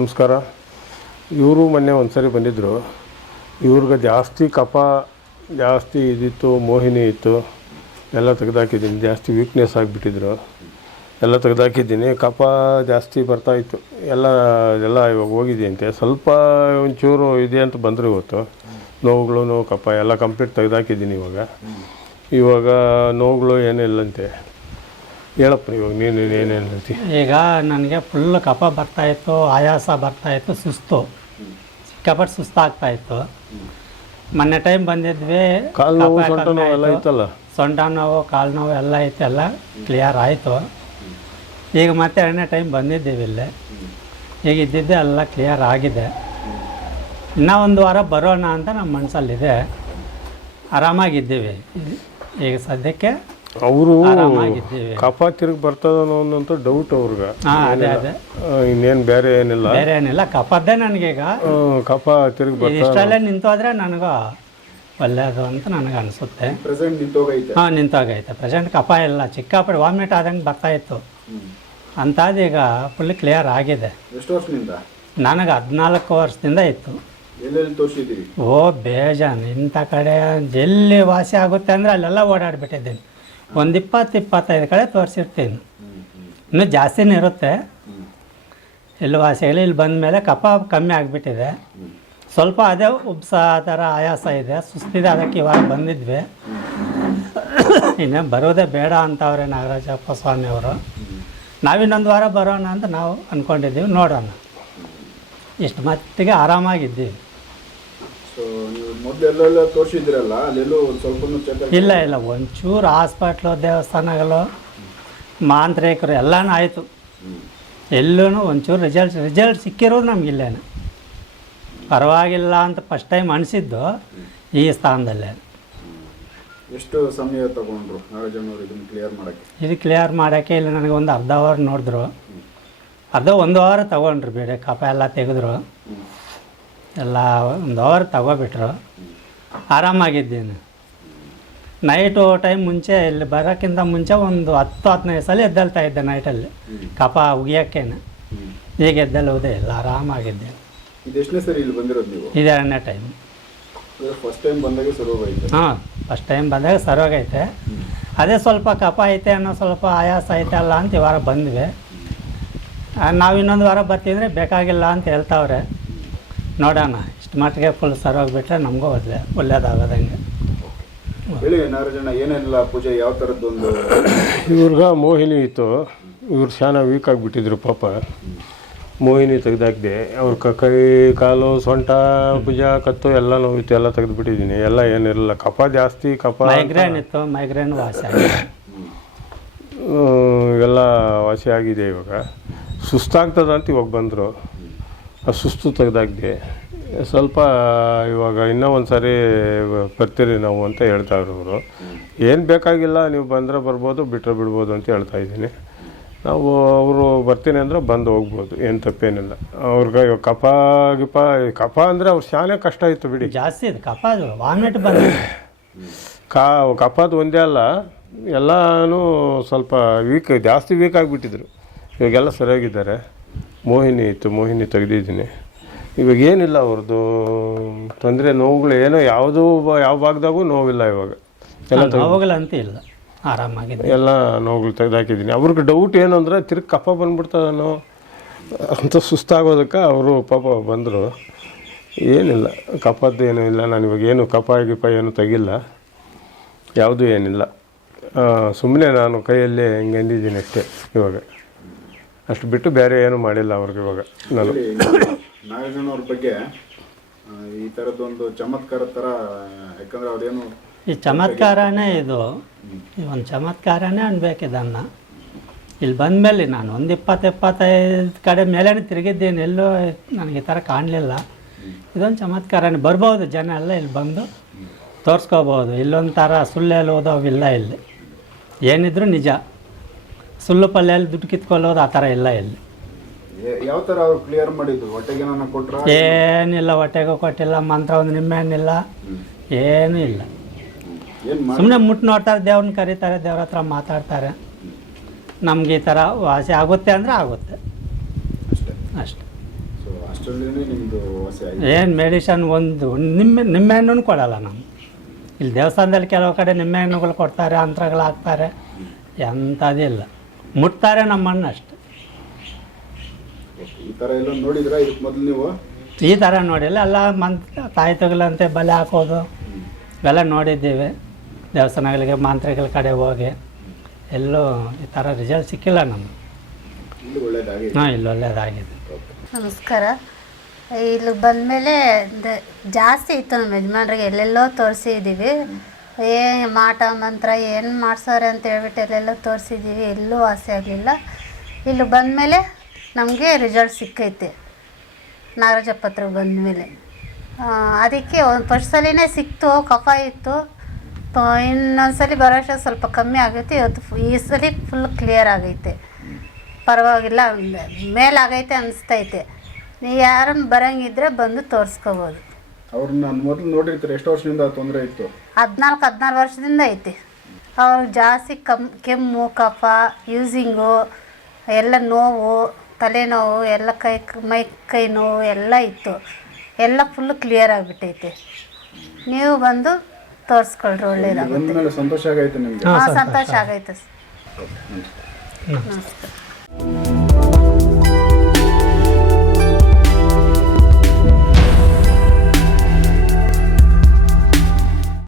ನಮಸ್ಕಾರ. ಇವರು ಮೊನ್ನೆ ಒಂದು ಸರಿ ಬಂದಿದ್ದರು ಇವ್ರಿಗೆ ಜಾಸ್ತಿ ಕಫ, ಜಾಸ್ತಿ ಇದಿತ್ತು, ಮೋಹಿನಿ ಇತ್ತು. ಎಲ್ಲ ತೆಗೆದಾಕಿದ್ದೀನಿ. ಜಾಸ್ತಿ ವೀಕ್ನೆಸ್ ಆಗಿಬಿಟ್ಟಿದ್ರು. ಎಲ್ಲ ತೆಗೆದಾಕಿದ್ದೀನಿ. ಕಫ ಜಾಸ್ತಿ ಬರ್ತಾಯಿತ್ತು ಎಲ್ಲ ಎಲ್ಲ ಇವಾಗ ಹೋಗಿದೆಯಂತೆ ಸ್ವಲ್ಪ ಒಂಚೂರು ಇದೆ ಅಂತ ಬಂದರು ಇವತ್ತು. ನೋವುಗಳು, ನೋವು, ಕಫ ಎಲ್ಲ ಕಂಪ್ಲೀಟ್ ತೆಗೆದಾಕಿದ್ದೀನಿ ಇವಾಗ. ಇವಾಗ ನೋವುಗಳು ಏನಿಲ್ಲಂತೆ. ಹೇಳಪ್ಪ ಇವಾಗ ನೀನು ಏನೇನು ಹೇಳ್ತಿ. ಈಗ ನನಗೆ ಫುಲ್ ಕಫ ಬರ್ತಾಯಿತ್ತು ಆಯಾಸ ಬರ್ತಾಯಿತ್ತು ಸುಸ್ತು. ಸಿಕ್ಕಾಪಟ್ಟು ಸುಸ್ತಾಗ್ತಾಯಿತ್ತು. ಮೊನ್ನೆ ಟೈಮ್ ಬಂದಿದ್ವಿ ಕಾಲು ನೋವು ಕಫ ಸೊಂಟ ನೋವು ಎಲ್ಲ ಆಯ್ತು. ಇತ್ತಲ್ಲ? ಸೊಂಟ ನೋವು ಕಾಲು ನೋವು ಎಲ್ಲ ಐತೆ ಎಲ್ಲ ಕ್ಲಿಯರ್ ಆಯಿತು. ಈಗ ಮತ್ತೆ ಎರಡನೇ ಟೈಮ್ ಬಂದಿದ್ದೀವಿ ಇಲ್ಲಿ. ಈಗ ಇದ್ದಿದ್ದೆ ಎಲ್ಲ ಕ್ಲಿಯರ್ ಆಗಿದೆ. ಇನ್ನೂ ಒಂದು ವಾರ ಬರೋಣ ಅಂತ ನಮ್ಮ ಮನಸ್ಸಲ್ಲಿದೆ ಆರಾಮಾಗಿದ್ದೀವಿ. ಈಗ ಸದ್ಯಕ್ಕೆ ಅವರು ಆರಾಮಾಗಿದ್ದೀವಿ. ಕಫ ತಿರುಗಿ ಬರ್ತದನೋ ಅನ್ನೋಂಥ ಡೌಟ್ ಅವ್ರಿಗೆ. ಹಾಂ ಅದೇ ಅದೇ. ಇನ್ನೇನು ಬೇರೆ ಏನಿಲ್ಲ. ಬೇರೆ ಏನಿಲ್ಲ ಕಫದ್ದೇ ನನಗೀಗ. ಹ್ಮ್, ಕಫ ತಿರುಗಿ ಇದು ಬರ್ತದ ಇಷ್ಟಲ್ಲೇ ನಿಂತೋದ್ರೆ ನನಗೂ ಒಳ್ಳೆಯದು ಅಂತ ನನಗೆ ಅನಿಸುತ್ತೆ. ಪ್ರೆಸೆಂಟ್ ನಿಂತೋಗೈತೆ. ಹಾಂ ನಿಂತೋಗೈತೆ. ಪ್ರೆಸೆಂಟ್ ಕಫ ಇಲ್ಲ. ಚಿಕ್ಕಾಪುಡಿ ವಾಮಿಟ್ ಆದಂಗೆ ಬರ್ತಾಯಿತ್ತು ಅಂತಾದ ಈಗ ಫುಲ್ ಕ್ಲಿಯರ್ ಆಗಿದೆ. ಎಷ್ಟು ವರ್ಷದಿಂದ? ನನಗೆ ಹದಿನಾಲ್ಕು ವರ್ಷದಿಂದ ಇತ್ತು. ಎಲ್ಲೆಲ್ಲಿ ಓ ಬೇಜಾನ್. ಇಂಥ ಕಡೆ ಎಲ್ಲಿ ವಾಸಿ ಆಗುತ್ತೆ ಅಂದರೆ ಅಲ್ಲೆಲ್ಲ ಓಡಾಡಿಬಿಟ್ಟಿದ್ದೀನಿ. ಒಂದು ಇಪ್ಪತ್ತು ಇಪ್ಪತ್ತೈದು ಕಡೆ ತೋರಿಸಿರ್ತೀನಿ. ಇನ್ನೂ ಜಾಸ್ತಿನೇ ಇರುತ್ತೆ. ಇಲ್ಲಿ ವಾಸಿ ಹೇಳಿ, ಇಲ್ಲಿ ಬಂದ ಮೇಲೆ ಕಫ ಕಮ್ಮಿ ಆಗಿಬಿಟ್ಟಿದೆ. ಸ್ವಲ್ಪ ಅದೇ ಉಬ್ಸ ಆ ಥರ ಆಯಾಸ ಇದೆ. ಸುಸ್ತಿದೆ ಅದಕ್ಕೆ ಇವಾಗ ಬಂದಿದ್ವಿ. ಇನ್ನೇ ಬರೋದೇ ಬೇಡ ಅಂತವ್ರೆ ನಾಗರಾಜಪ್ಪ ಸ್ವಾಮಿಯವರು ನಾವಿನ್ನೊಂದು ವಾರ ಬರೋಣ ಅಂತ ನಾವು ಅಂದ್ಕೊಂಡಿದ್ದೀವಿ ನೋಡೋಣ. ಇಷ್ಟು ಮಟ್ಟಿಗೆ ಆರಾಮಾಗಿದ್ದೀವಿ. ನೀವು ಮೊದಲು ಎಲ್ಲೆಲ್ಲ ತೋರಿಸಿದ್ರಲ್ಲ ಅಲ್ಲೆಲ್ಲೂ ಒಂದು ಸ್ವಲ್ಪ ಚೆಕ್ ಇಲ್ಲ ಇಲ್ಲ. ಒಂಚೂರು ಹಾಸ್ಪಿಟ್ಲು ದೇವಸ್ಥಾನಗಳು ಮಾಂತ್ರಿಕರು ಎಲ್ಲನೂ ಆಯಿತು. ಎಲ್ಲೂ ಒಂಚೂರು ರಿಸಲ್ಟ್ ರಿಸಲ್ಟ್ ಸಿಕ್ಕಿರೋದು ನಮಗಿಲ್ಲೇನು ಪರವಾಗಿಲ್ಲ ಅಂತ ಫಸ್ಟ್ ಟೈಮ್ ಅನಿಸಿದ್ದು ಈ ಸ್ಥಾನದಲ್ಲೇ. ಎಷ್ಟು ಸಮಯ ತಗೊಂಡ್ರು ಇದನ್ನು ಕ್ಲಿಯರ್ ಮಾಡೋಕ್ಕೆ? ಇದು ಕ್ಲಿಯರ್ ಮಾಡೋಕ್ಕೆ ಇಲ್ಲಿ ನನಗೆ ಒಂದು ಅರ್ಧ ಅವರ್ ನೋಡಿದ್ರು. ಅರ್ಧ ಒಂದು ಅವರ್ ತಗೊಂಡ್ರು ಬೇರೆ ಕಪ ಎಲ್ಲ ತೆಗೆದ್ರು. ಎಲ್ಲ ಒಂದು ಅವರ್ ತಗೋಬಿಟ್ರು. ಆರಾಮಾಗಿದ್ದೀನಿ. ನೈಟು ಟೈಮ್ ಮುಂಚೆ ಇಲ್ಲಿ ಬರೋಕ್ಕಿಂತ ಮುಂಚೆ ಒಂದು ಹತ್ತು ಹದಿನೈದು ಸಲ ಎದ್ದೇಳ್ತಾ ಇದ್ದೆ ನೈಟಲ್ಲಿ ಕಪ ಉಗಿಯೋಕ್ಕೇನೆ. ಈಗ ಎದ್ದೇಳುವುದೇ ಇಲ್ಲ ಆರಾಮಾಗಿದ್ದೇನೆ. ಇದೆರಡನೇ ಸರಿ ಇಲ್ಲಿ ಬಂದಿರೋದು ನೀವು? ಇದು ಎರಡನೇ ಟೈಮ್ ಫಸ್ಟ್ ಟೈಮ್ ಬಂದಾಗ ಹಾಂ ಫಸ್ಟ್ ಟೈಮ್ ಬಂದಾಗ ಸರೋಗೈತೆ ಅದೇ ಸ್ವಲ್ಪ ಕಪ ಐತೆ ಅನ್ನೋ ಸ್ವಲ್ಪ ಆಯಾಸ ಐತೆ ಅಲ್ಲ ಅಂತ ಈ ವಾರ ಬಂದ್ವಿ. ನಾವು ಇನ್ನೊಂದು ವಾರ ಬರ್ತಿದ್ರೆ ಬೇಕಾಗಿಲ್ಲ ಅಂತ ಹೇಳ್ತಾವ್ರೆ. ನೋಡೋಣ. ಇಷ್ಟು ಮಟ್ಟಿಗೆ ಫುಲ್ ಸರೋಗ್ಬಿಟ್ರೆ ನಮಗೂ ಒಳ್ಳೆ ಒಳ್ಳೇದಾಗೋದಂಗೆ. ಹೇಳಿ ಜನ ಏನೆಲ್ಲ ಪೂಜೆ ಯಾವ ಥರದ್ದೊಂದು ಇವ್ರಿಗೆ ಮೋಹಿನಿ ಇತ್ತು. ಇವ್ರು ಶಾನ ವೀಕ್ ಆಗಿಬಿಟ್ಟಿದ್ರು ಪಾಪ. ಮೋಹಿನಿ ತೆಗೆದಾಕ್ದೆ. ಅವ್ರ ಕ- ಕೈ ಕಾಲು ಸೊಂಟ ಭುಜ ಕತ್ತು ಎಲ್ಲ ನೋವಿತ್ತು ಎಲ್ಲ ತೆಗೆದು ಬಿಟ್ಟಿದ್ದೀನಿ ಎಲ್ಲ ಏನಿರಲಿಲ್ಲ ಕಫ ಜಾಸ್ತಿ ಕಫ ಮೈಗ್ರೇನ್ ಇತ್ತು. ಮೈಗ್ರೇನ್ ವಾಸಿ ಆಗಿದೆ. ಎಲ್ಲ ವಾಸಿ ಆಗಿದೆ ಇವಾಗ. ಸುಸ್ತಾಗ್ತದ ಅಂತ ಇವಾಗ ಬಂದರು. ಸುಸ್ತು ತೆಗೆದಾಗಿದೆ ಸ್ವಲ್ಪ ಇವಾಗ ಇನ್ನೂ ಒಂದು ಸಾರಿ ಬರ್ತೀರಿ ನಾವು ಅಂತ ಹೇಳ್ತಾ ಅವರು ಏನು ಬೇಕಾಗಿಲ್ಲ ನೀವು ಬಂದರೆ ಬರ್ಬೋದು ಬಿಟ್ಟರೆ ಬಿಡ್ಬೋದು ಅಂತ ಹೇಳ್ತಾ ಇದ್ದೀನಿ. ನಾವು ಅವರು ಬರ್ತೀನಿ ಅಂದರೆ ಬಂದು ಹೋಗ್ಬೋದು ಏನು ತಪ್ಪೇನಿಲ್ಲ. ಅವ್ರಿಗೆ ಇವಾಗ ಕಫ ಗಿಪ ಕಫ ಅಂದರೆ ಅವ್ರು ಶಾನೆ ಕಷ್ಟ ಇತ್ತು ಬಿಡಿ. ಜಾಸ್ತಿ ಇದೆ ಕಫ ಅದು ವಾಮಿಟ್ ಬಂದ. ಕಾ ಕಫದ ಒಂದೇ ಅಲ್ಲ ಎಲ್ಲನೂ ಸ್ವಲ್ಪ ವೀಕ್ ಜಾಸ್ತಿ ವೀಕ್ ಆಗಿಬಿಟ್ಟಿದ್ರು. ಇವಾಗೆಲ್ಲ ಸರಿಯಾಗಿದ್ದಾರೆ. ಮೋಹಿನಿ ಇತ್ತು ಮೋಹಿನಿ ತೆಗೆದಿದ್ದೀನಿ. ಇವಾಗ ಏನಿಲ್ಲ ಅವ್ರದ್ದು ತೊಂದರೆ ನೋವುಗಳು ಏನೋ ಯಾವುದೂ ಬ- ಯಾವ ಭಾಗದಾಗೂ ನೋವಿಲ್ಲ ಇವಾಗ. ಎಲ್ಲ ನೋವುಗಳಂತೂ ಇಲ್ಲ ಆರಾಮಾಗಿದೆ ಎಲ್ಲ ನೋವುಗಳು ತೆಗೆದಾಕಿದ್ದೀನಿ. ಅವ್ರಿಗೆ ಡೌಟ್ ಏನು ಅಂದರೆ ತಿರ್ಗಿ ಕಫ ಬಂದ್ಬಿಡ್ತದನೋ ಅಂತ ಸುಸ್ತಾಗೋದಕ್ಕೆ ಅವರು ಪಾಪ ಬಂದರು. ಏನಿಲ್ಲ ಕಫದ್ದು ಏನೂ ಇಲ್ಲ. ನಾನು ಇವಾಗ ಏನು ಕಫ ಗಿಪ ಏನು ತೆಗಿಲ್ಲ. ಯಾವುದೂ ಏನಿಲ್ಲ. ಸುಮ್ಮನೆ ನಾನು ಕೈಯಲ್ಲಿ ಹಿಂಗೆ ಅಂದಿದ್ದೀನಿ ಅಷ್ಟೇ ಇವಾಗ. ಅಷ್ಟು ಬಿಟ್ಟು ಬೇರೆ ಏನು ಮಾಡಿಲ್ಲ ಅವ್ರಿಗೆ ಇವಾಗ. ನಾನು. ನಾಗರಾಜನವ್ರ ಬಗ್ಗೆ ಈ ಥರದ್ದೊಂದು ಚಮತ್ಕಾರ ಥರ ಯಾಕಂದ್ರೆ ಅವ್ರೇನು ಈ ಚಮತ್ಕಾರನೇ ಇದು. ಈ ಒಂದು ಚಮತ್ಕಾರನೇ ಅನ್ಬೇಕು ಇದನ್ನು. ಇಲ್ಲಿ ಬಂದಮೇಲೆ ನಾನು ಒಂದು ಇಪ್ಪತ್ತು ಇಪ್ಪತ್ತೈದು ಕಡೆ ಮೇಲೆ ತಿರುಗಿದ್ದೇನೆ ಎಲ್ಲೂ ನನಗೆ ಈ ಥರ ಕಾಣಲಿಲ್ಲ. ಇದೊಂದು ಚಮತ್ಕಾರನೇ. ಬರ್ಬೋದು ಜನ ಎಲ್ಲ ಇಲ್ಲಿ ಬಂದು ತೋರಿಸ್ಕೋಬೋದು. ಇಲ್ಲೊಂದು ಥರ ಸುಳ್ಳು ಓದೋವಿಲ್ಲ ಇಲ್ಲಿ. ಏನಿದ್ರು ನಿಜ. ಸುಳ್ಳು ಪಲ್ಯಲ್ಲಿ ದುಡ್ಡು ಕಿತ್ಕೊಳ್ಳೋದು ಆ ಥರ ಇಲ್ಲ ಎಲ್ಲಿ. ಯಾವ ಥರ ಅವ್ರು ಕ್ಲಿಯರ್ ಮಾಡಿದ್ರು ಹೊಟ್ಟೆಗೆ ನಾನು ಕೊಟ್ರ? ಏನಿಲ್ಲ ಹೊಟ್ಟೆಗೂ ಕೊಟ್ಟಿಲ್ಲ ಮಂತ್ರ ಒಂದು ನಿಮ್ಮೇನಿಲ್ಲ ಏನೂ ಇಲ್ಲ. ಸುಮ್ಮನೆ ಮುಟ್ಟು ನೋಡ್ತಾರೆ ದೇವ್ರನ್ನ ಕರೀತಾರೆ ದೇವ್ರ ಹತ್ರ ಮಾತಾಡ್ತಾರೆ. ನಮ್ಗೆ ಈ ಥರ ವಾಸಿ ಆಗುತ್ತೆ ಅಂದರೆ ಆಗುತ್ತೆ. ಅಷ್ಟೇ. ಏನು ಮೆಡಿಷನ್ ಒಂದು ನಿಮ್ಮೆ ನಿಂಬೆಹಣ್ಣು ಕೊಡಲ್ಲ ನಾವು ಇಲ್ಲಿ ದೇವಸ್ಥಾನದಲ್ಲಿ ಕೆಲವು ಕಡೆ ನಿಂಬೆಹಣ್ಣುಗಳು ಕೊಡ್ತಾರೆ ಅಂತರಗಳು ಹಾಕ್ತಾರೆ ಎಂಥದಿಲ್ಲ. ಮುಟ್ತಾರೆ ನಮ್ಮ ಮಣ್ಣು ಅಷ್ಟೆ. ಈ ಥರ ಎಲ್ಲ ನೋಡಿದ್ರಾ ಇದಕ್ಕೆ ಮೊದಲು ನೀವು ಈ ಥರ ನೋಡಿಲ್ಲ ಎಲ್ಲ ಮಂತ್ ತಾಯಿ ತಗಲಂತೆ ಬಲೆ ಹಾಕೋದು. ಇವೆಲ್ಲ ನೋಡಿದ್ದೀವಿ ದೇವಸ್ಥಾನಗಳಿಗೆ ಮಾಂತ್ರಿಗಳ ಕಡೆ ಹೋಗಿ. ಎಲ್ಲೂ ಈ ಥರ ರಿಸಲ್ಟ್ ಸಿಕ್ಕಿಲ್ಲ ನಮ್ಗೆ. ಇಲ್ಲಿ ಒಳ್ಳೇದಾಗಿದೆ. ಹಾಂ ಇಲ್ಲಿ ಒಳ್ಳೇದಾಗಿದೆ. ನಮಸ್ಕಾರ. ಇಲ್ಲಿ ಬಂದಮೇಲೆ ಜಾಸ್ತಿ ಇತ್ತು ನಮ್ಮ ಯಜಮಾನ್ರಿಗೆ ಎಲ್ಲೆಲ್ಲೋ ತೋರಿಸಿದ್ದೀವಿ. ಏ, ಮಾಟ, ಮಂತ್ರ ಏನು ಮಾಡ್ಸೋರೆ ಅಂತ ಹೇಳ್ಬಿಟ್ಟು ಎಲ್ಲೆಲ್ಲೋ ತೋರಿಸಿದ್ದೀವಿ ಎಲ್ಲೂ ಆಸೆ ಆಗಲಿಲ್ಲ. ಇಲ್ಲಿ ಬಂದಮೇಲೆ ನಮಗೆ ರಿಸಲ್ಟ್ ಸಿಕ್ಕೈತೆ. ನಾಗರಾಜಪತ್ರಕ್ಕೆ ಬಂದಮೇಲೆ. ಅದಕ್ಕೆ ಒಂದು ಫಸ್ಟ್ ಸಲಿನೇ ಸಿಕ್ತು, ಕಫ ಇತ್ತು. ಇನ್ನೊಂದ್ಸಲಿ ಬರೋಷ್ಟು ಸ್ವಲ್ಪ ಕಮ್ಮಿ ಆಗೈತೆ ಇವತ್ತು ಈ ಸಲ ಫುಲ್ ಕ್ಲಿಯರ್ ಆಗೈತೆ. ಪರವಾಗಿಲ್ಲ ಮೇಲಾಗೈತೆ ಅನಿಸ್ತೈತೆ. ನೀವು ಯಾರನ್ನ ಬರೋಂಗಿದ್ರೆ ಬಂದು ತೋರಿಸ್ಕೋಬೋದು. ಅವ್ರನ್ನ ಮೊದಲು ನೋಡಿರ್ತೀರ ಎಷ್ಟು ವರ್ಷದಿಂದ ತೊಂದರೆ ಇತ್ತು? ಹದಿನಾಲ್ಕು ಹದಿನಾರು ವರ್ಷದಿಂದ ಐತಿ. ಅವ್ರು ಜಾಸ್ತಿ ಕಮ್ ಕೆಮ್ಮು ಕಫ ಯೂಸಿಂಗು ಎಲ್ಲ ನೋವು ತಲೆನೋವು ಎಲ್ಲ ಕೈ ಮೈ ಕೈ ನೋವು ಎಲ್ಲ ಇತ್ತು. ಎಲ್ಲ ಫುಲ್ ಕ್ಲಿಯರ್ ಆಗಿಬಿಟ್ಟೈತೆ. ನೀವು ಬಂದು ತೋರಿಸ್ಕೊಳ್ರಿ ಒಳ್ಳೇದಾಗುತ್ತೆ. ಸಂತೋಷ ಆಗೈತೆ ನಿಮಗೆ. ಹಾಂ ಹಾಂ ಸಂತೋಷ ಆಗೈತೆ ನಮಸ್ಕಾರ ನಮಸ್ತೆ.